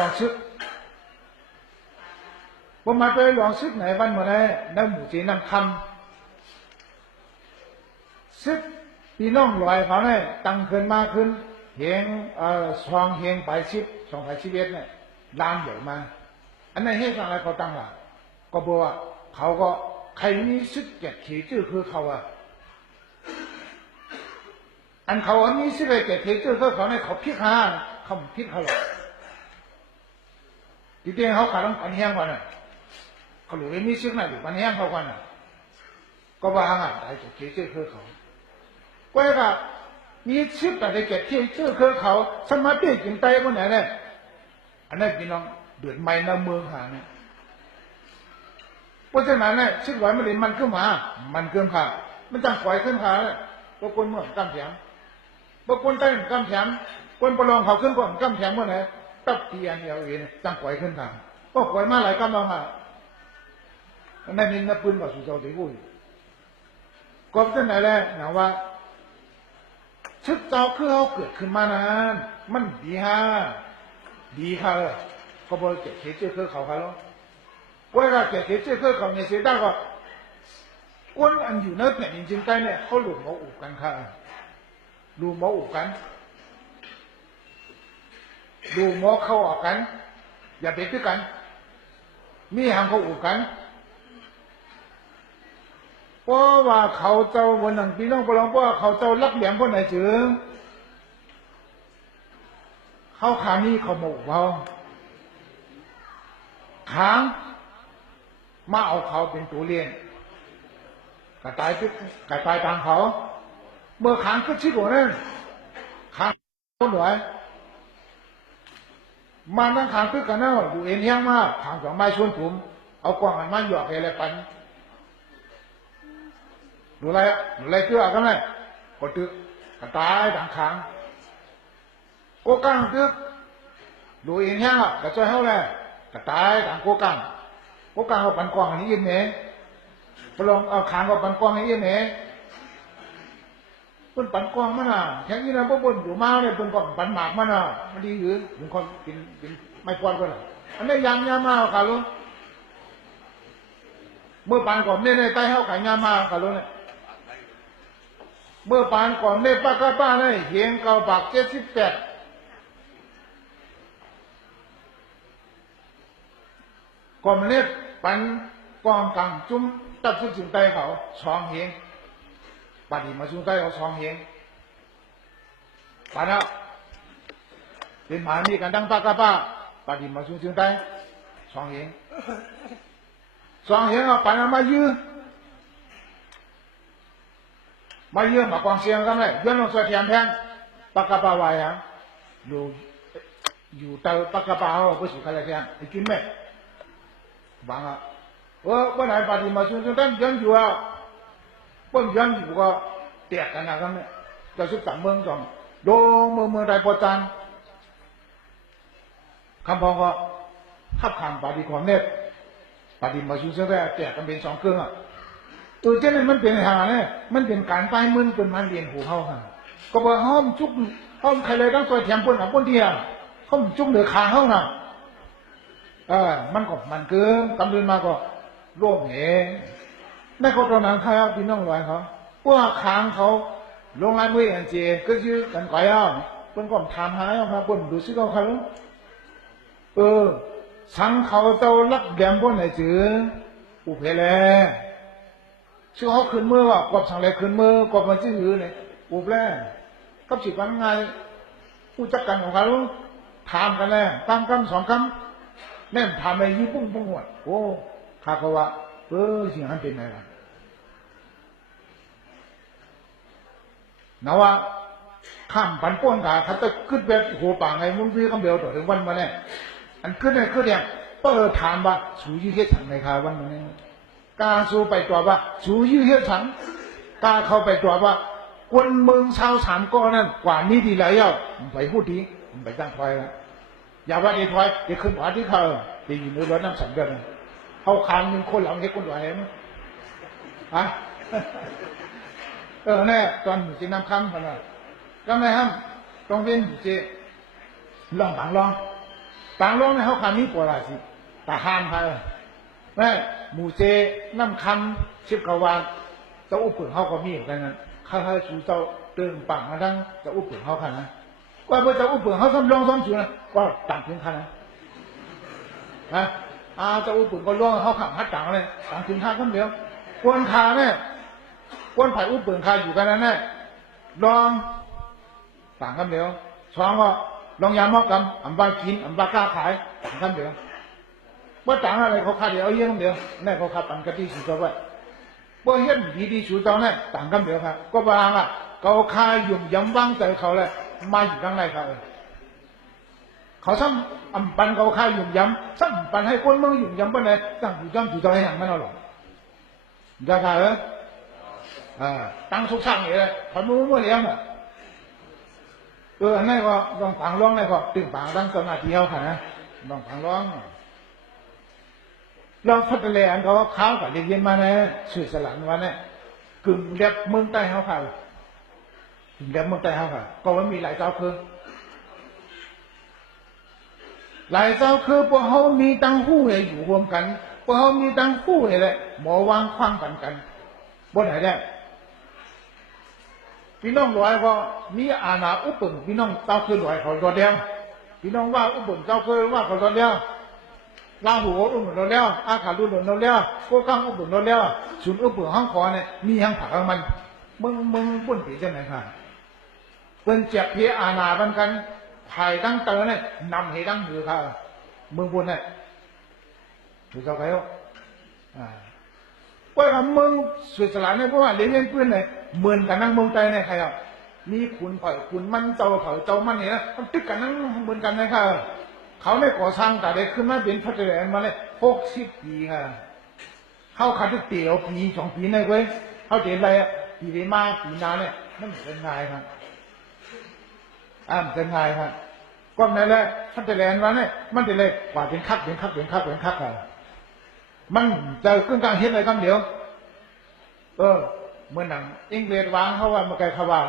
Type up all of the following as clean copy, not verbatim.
ลองซึกผมมาไปลองซึกไหนวันเมื่อไรน้ำหมูจีน้ำคำซึกพี่น้องลอยเขาเนี่ยตั้งขึ้นมาขึ้นเฮียงซองเฮียงไปชิบ2,011เนี่ยล้านใหญ่มาอันนั้นเหตุอะไรเขาตั้งล่ะก็บอกว่าเขาก็ใครมีซึกแก่ขีจื้อคือเขาอ่ะอันเขาอันนี้ซึกแก่ขีจื้อคือเขาเนี่ยเขาพิฆาตเขาพิฆาตหรอกทีเดียวเขาขาดต้องปันแห้งก่อนน่ะเขาหลุดมีซึกน่ะหลุดปันแห้งเขาก่อนน่ะก็ว่าห่างไอ้แก่ขีจื้อคือเขาก็ว่ามีซึกแต่แก่ขีจื้อคือเขาสมัยเปลี่ยนจิงไตคนไหนเนี่ยอันนั้นพี่น้องเดือดไม่น้ำเมืองหาเนี่ยเพราะฉะนั้นเนี่ยซึกไหวไม่ได้มันขึ้นมามันเกินขามันจังปล่อยขึ้นขาเนี่ยบางคนเมื่อกำแขมบางคนใต้กำแขมคนประลองเขาขึ้นก่อนกำแขมเมื่อไหร่ตับเตียนเดียวเองจังปล่อยขึ้นขาก็ปล่อยมาหลายกำลังค่ะนั่นนี่นับปืนกับสุเจ้าตีกุ้ยก็เพราะฉะนั้นแหละนะว่าซึกเจ้าคือเขาเกิดขึ้นมานั้นมันดีฮะดีค่ะก็บอกเจ๊เจ๊คือเขาค่ะแล้วว่าเราเจ๊เจ๊คือเขาเนี่ยเสียได้ก็คนอันอยู่ในแผ่นดินจีนใต้เนี่ยเขาหลุดมาอุกันค่ะหลุดมาอุกันหลุดมาเข้าออกกันอย่าไปด้วยกันมีหางเขาอุกันเพราะว่าเขาเจ้าวันหนึ่งพี่น้องพลังเพราะว่าเขาเจ้ารับเหลี่ยมคนไหนจึงเขาขานี้เขาหมกเขาขางมาเอาเขาเป็นตัวเลี้ยงกระต่ายทางเขาเมื่อขางขึ้นชิดหัวนั่นขางคนหน่วยมานั่งขางขึ้นกันนะดูเอ็นเฮี้ยงมากขางสองไม้ชวนผมเอากวางอันมาหยอกอะไรปันดูอะไรเชื่อกันเลยกดตึกกระต่ายทางขางโกกังตึกดูเอ็นเฮี้ยงกระจายเขาเลยกระต่ายทางโกกังเอาปันกวางอันนี้ยินเนี่ยพลองเอาขางเอาปันกวางอันนี้ยินเนี่ยเป็นปันกวางมันอ่ะแค่นี้นะพวกบนอยู่มาเนี่ยเป็นกวางปันหมากมันอ่ะมันดีหรือเป็นคนกินไม่ปวดกันอ่ะอันนี้ยำมาค่ะลุงเมื่อปานก่อนเนี่ยใต้เขาขายยำมาค่ะลุงเนี่ยเมื่อปานก่อนเนี่ยป้าเนี่ยเฮียงเก่าปาก78ก่อนเนี่ยปันกองกลางจุ้มตัดสุดถึงใต้เขาช่องเฮียงปาดีมาสุดใต้เขาช่องเฮียงปานแล้วเป็นหมามีกันดังป้าปาดีมาสุดถึงใต้ช่องเฮียงอ่ะปานมายื้อมากองเสียงกันเลยย้อนลงสวยเทียมแพงปากกาปาวายังอยู่เตาปากกาปาเขาไม่สุขอะไรแค่ไอ้กินไหมบางอ่ะวันไหนปฏิมาชุนตั้งย้อนอยู่อ่ะป้นย้อนอยู่ก็แตกกันนะครับเนี่ยจะสุดต่างเมืองสองโดเมืองใดปอจันคำพองก็ทับขันปฏิของเนี่ยปฏิมาชุนตั้งแตกกันเป็น2 เครื่องอ่ะเจ้าเนี่ยมันเป็นหาเนี่ยมันเป็นการไปมึนเป็นมันเรียนหูเขาค่ะก็บอกห้อมจุกห้อมใครเลยต้องซอยแถมปนปนเดียห้อมจุกเหนือขาเขาน่ะมันก็มันเกินกำเดินมาก็ร่วมเหในเขาตอนนั้นเขาพี่น้องรวยเขาพวกขางเขาลงลายมืออย่างเจก็ชื่อกันก่อยอ่ะเพิ่นก็ถามหาเอาครับเพิ่นดูซิเขาสังเขาเจ้ารักแดมพวกไหนจืออุเพแลชื่อเขาขึ้นมือว่ากบสั่งอะไรขึ้นมือกบมันชื่อเนี่ยอุเพแลกับสิวันไงผู้จัดการของเขาถามกันแล้วตั้งคำ2 คำแน่นถามไปยี่ปุ้งหัวโอ้ข้าก็ว่าสิ่งนั้นเป็นไงล่ะนะว่าข้ามปันป้นขาถ้าจะขึ้นแบบโหป่าไงมึงพี่คำเดียวต่อถึงวันมาเนี่ยอันขึ้นเนี่ยขึ้นเนี่ยถามว่าสูยี่เฮ็ดฉันในคาวันมาเนี่ยกาสู้ไปตัวว่าสูยี่เฮ็ดฉันกาเข้าไปตัวว่าคนเมืองชาวสามก้อนนั่นกว่านี้ดีแล้วไปพูดดีไปตั้งไฟแล้วอย่าว่าไอ้ถอยเดี๋ยวขึ้นหัวที่เขาตีอยู่ในรถน้ำสังเกตเขาคานมึงคนหลังเห็นคนหลังเห็นฮะแน่ตอนจีน้ำค้ำขนาดก็ไม่ห้ามต้องเว้นจีลองบังลอง ต่างร้องในเขาคำนี้ปวดอะไรสิแต่ห้ามเขาแม่หมูเจน้ำคำชิบกวาลเจ้าอุปเปิงเขาก็มีเหมือนกันนั้นข้าชูเจ้าเติมปังมาดังเจ้าอุปเปิงเขาค่ะนะว่าเมื่อเจ้าอุปเปิงเขาซ้ำร้องซ้ำชูนะก็ต่างถึงค่ะนะเจ้าอุปเปิงก็ร้องเขาขับฮัดต่างเลยต่างถึงค่ะคนเดียวกวนขาเนี่ยกวนไผ่อุปเปิงขาอยู่กันนั้นแน่ลองต่างกันเดียวสองก็ลองยามอกกำอันบ้ากินอันบ้ากล้าขายต่างกันเดียวว่าต่างอะไรเขาขาดเดียวเยี่ยงเดียวแน่เขาขับปันกะทิสุดไว้ว่าเห็นดีๆสุดเจ้าเนี่ยต่างกันเดียวครับก็บางเขาคายยุ่มย้ำวางใจเขาเลยมาอยู่ข้างในเขาเขาซ้ำอันปันเขาคายยุ่มย้ำซ้ำปันให้คนเมืองยุ่มย้ำไปไหนตั้งอยู่ย้ำอยู่ใจให้อย่างนั้นหรอกจะขายตั้งสุขสันต์อย่างนี้เขาไม่รู้เลี้ยงอันนี้ก็ลองผังร้องเลยก็ตึงผังตั้งสมาธิเขาค่ะนะลองผังร้องลองพัฒนาอันเขาข้าวกับเรียนมาเนี่ยสื่อสารวันเนี่ยกึ่งเรียบเมืองใต้เขาค่ะกึ่งเรียบเมืองใต้เขาค่ะก็ว่ามีหลายเจ้าคือหลายเจ้าคือพวกเขามีตั้งหู้เลยอยู่รวมกันพวกเขามีตั้งหู้เลยแหละหมอวางคว้างกันบนไหนได้พี่น้องรวยก็มีอาณาอุปเปิงพี่น้องเจ้าคือรวยเขารอดแล้วพี่น้องว่าอุปเปิงเจ้าคือว่าเขารอดแล้วลาหูอุปเปิงรอดแล้วอาขาลุนรอดแล้วโกกังอุปเปิงรอดแล้วศูนย์อุปเปิงห้องคอเนี่ยมีห้างผักมันมึงบุญผีจะไหนค่ะเป็นเจ็บเพียอาณาบันกันถ่ายตั้งเตอเนี่ยนำให้ตั้งมือค่ะมึงบุญเนี่ยถูกเจ้าใครอ่ะว่ากับเมืองสวิตเซอร์แลนด์เนี่ยเพราะว่าเลี้ยงปืนเนี่ยเหมือนกันนั่งเมืองไทยเนี่ยใครอ่ะมีขุนเผ่าขุนมันเจ้าเผ่าเจ้ามันเนี่ยมันตึกกันนั่งเหมือนกันนะครับเขาเนี่ยก่อสร้างแต่เด็กขึ้นมาเป็นพัฒนามาเลย60 ปีค่ะเขาขาดเตี๋ยวปี2 ปีเนี่ยเว้ยเขาเตี๋ยวอะไรอ่ะปีนี้มาปีนาเนี่ยมันเป็นไงครับเป็นไงครับก็นั่นแหละพัฒนามาเนี่ยมันจะเลยกว่าเป็นคักอ่ะมันจะกึ่งกลางเห็นอะไรกันเดียวเมื่อหนังอังกฤษวางเขาว่าเมื่อไกลเขาว่า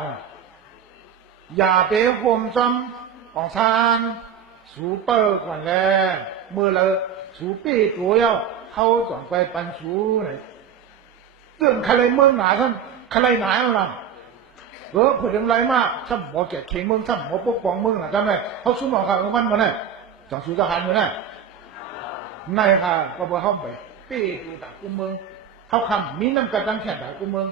อย่าไปโฮมซ้ำของซานสูเปอร์ก่อนแล้วเมื่อเราสูปีตัวเย้าเขาจ่องไปปันสูเลยเรื่องใครเมืองหนาท่านใครหนาล่ะเผื่อถึงไรมากซ้ำหมอแก่เข่งเมืองซ้ำหมอปกป้องเมืองนะจำไหมเขาสู้หมอข่าวมันมาเนี่ยจ่องสูทหารอยู่เนี่ยนายค่ะก็บอกเขาไปปีดูต่างกุมเมืองเขาคำมีน้ำกระดังแข่งต่างกุมเมือง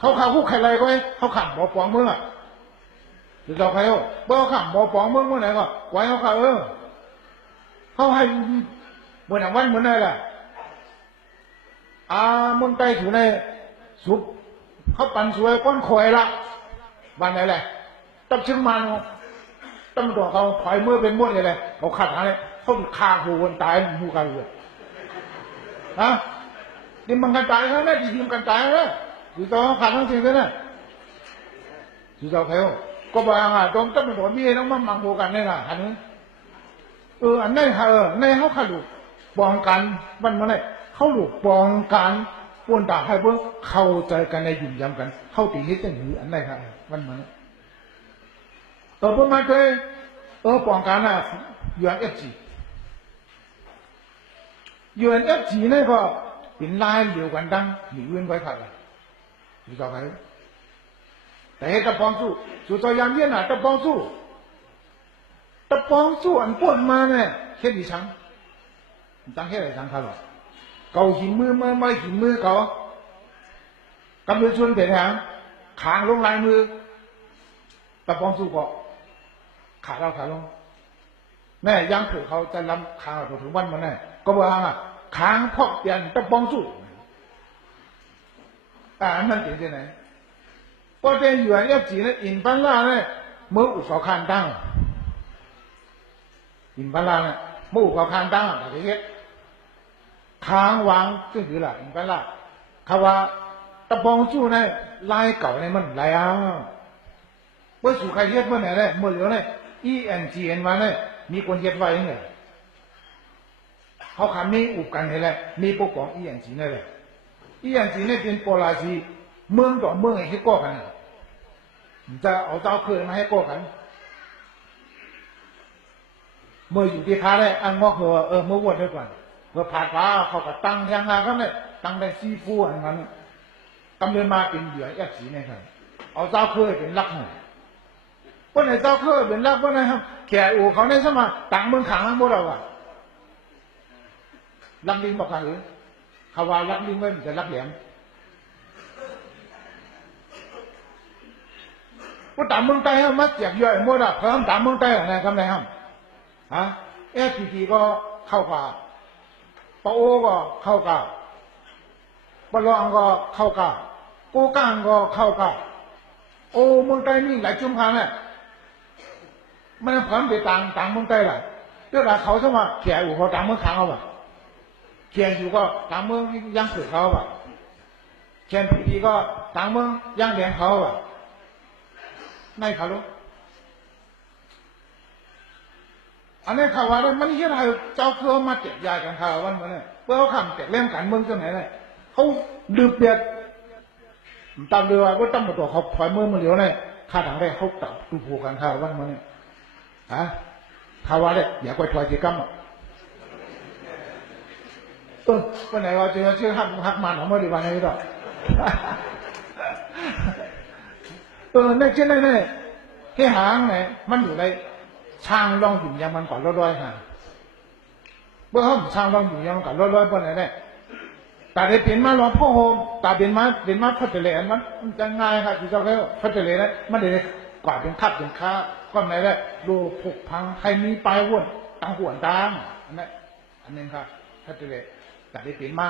เขาข่าวคู่ใครไรก็ให้เขาขำหมอปองเมืองอ่ะหรือเราใครอ่ะเบอร์ขำหมอปองเมืองเมื่อไหร่ก็ไว้เขาข่าวเขาให้เหมือนอย่างวันเหมือนไหนล่ะมุนไตถูในสุบเขาปั่นสวยก้อนคอยละวันไหนแหละตับชึงมันตำรวจเขาถอยมือเป็นม้วนเลยเขาขัดอะไรเขาฆ่าหัวคนตายมูกันเลยนี่มันกันตายแล้วนะดีๆมันกันตายแล้วอยู่ต่อขาดทั้งสิ้นเลยนะอยู่ต่อใครก็บางตรงตั้งเป็นตัวมีน้องมันมังโบกันนี่นะอันนี้อันนี้ค่ะในเขาขาดลูกปองกันมันมาเนี่ยเขาลูกปองกันปนด่าให้เพื่อเข้าใจกันในยุ่งยำกันเข้าตีให้เจ้าหนูอันไหนค่ะมันมาเพื่อมาเคยปองกันUNFGเนี่ยก็เป็นลายเดียวกันดังหนีเว้นไว้ค่ะรู้จักไหมแต่ให้ตะปองสู้สู้ต่อยามเย็นตะปองสู้อันปนมาเนี่ยแค่ดิฉันตั้งแค่ไหนตั้งค่ะหรอเกาหินมือไม่หินมือเขากำลังชวนเด็กหางขางลงลายมือตะปองสู้ก็ขาลงแม่ยังถือเขาจะล้ำขางเราถึงวันมันแน่ก็ว่าค้างพอกเตียนตะปองสู้มันเป็นที่ไหนพอเดินอยู่อันจีนอินพันล่าเนี่ยมืออุสคานตั้งอินพันล่าเนี่ยมืออุสคานตั้งอะไรเงี้ยค้างวางก็คือละอินพันล่าเขาว่าตะปองสู้เนี่ยลายเก่าเนี่ยมันลายเมื่อสู่ใครเย็ดเมื่อไหร่เนี่ยเมื่อเหลือเนี่ยENGN มาเนี่ยมีคนเย็ดไว้เนี่ยเขาคำนี้อุบกันให้แหละมีปกป้องENGนี่แหละENGเนี่ยเป็นปลาสีเมืองต่อเมืองให้ก่อกันจะเอาเจ้าเคยมาให้ก่อกัน เมื่ออยู่ที่ค้าได้อันงอกเหอเมื่อวันได้ก่อนเมื่อผ่านฟ้าเขาก็ตั้งแทงหาก็ได้ตั้งได้ซีฟูอันนั้นกำเนิดมาเป็นเหยื่อแอบสีเนี่ยครับเอาเจ้าเคยเป็นลักหน่อยวันไหนเจ้าเคยเป็นลักวันไหนครับแขกอูเขาในสมัยต่างเมืองขังทั้งหมดเราอะลักลิงบอกกันหรือเขาว่าลักลิงไม่จะลักแหลมว่าต่างเมืองใต้ฮะมัดเจียกย่อยหมดอะเพิ่มต่างเมืองใต้อะไรครับนายครับฮะFPT ก็เข้ากับปะโอก็เข้ากับปะลองก็เข้ากับกูก้างก็เข้ากับโอ้เมืองใต้นี่หลายจุ่มพันเนี่ยมันเพิ่มไปต่างเมืองใต้ละเรื่องเขาสมัครแขกอยู่เขาต่างเมืองขังเอาแบบแขกอยู่ก็ต่างเมืองย่างสือเขาแบบแขกพีก็ต่างเมืองย่างแดงเขาแบบไม่เขาลูกอันนี้ข่าวว่ามันเยอะอะไรเจ้าเพื่อมาเจ็บยากันข่าววันนี้เพื่อเขาขำเจ็บเล่นกันเมืองที่ไหนเลยเขาดื่มเบียร์ตามเรือว่าตั้งตัวเขาถอยมือเหลียวเลยข้าถังได้เขาตับตูผูกันข่าววันนี้ฮะข่าวว่าเลยอย่าไปถอยจีกัมวันไหนว่าเจอชื่อหักมันของเมื่อดีวันนี้ต่อเนี่ยเช่นนั้นเนี่ยที่หางเนี่ยมันอยู่ในช่างลองอยู่ยังมันก่อนร้อยๆค่ะเมื่อเขาช่างลองอยู่ยังก่อนร้อยๆบนไหนเนี่ยแต่ได้เปลี่ยนมาลองพ่อโฮมแต่เปลี่ยนมาพัดเลยมันจะง่ายค่ะที่เจ้าเขาพัดเลยนะมันเดี๋ยวกว่าเป็นคับเป็นค้าก็ไหนได้ดูผุพังใครมีปลายวนต่างหัวต่างอันนี้ครับพัดเลยแต่ได้เปลี่ยนมา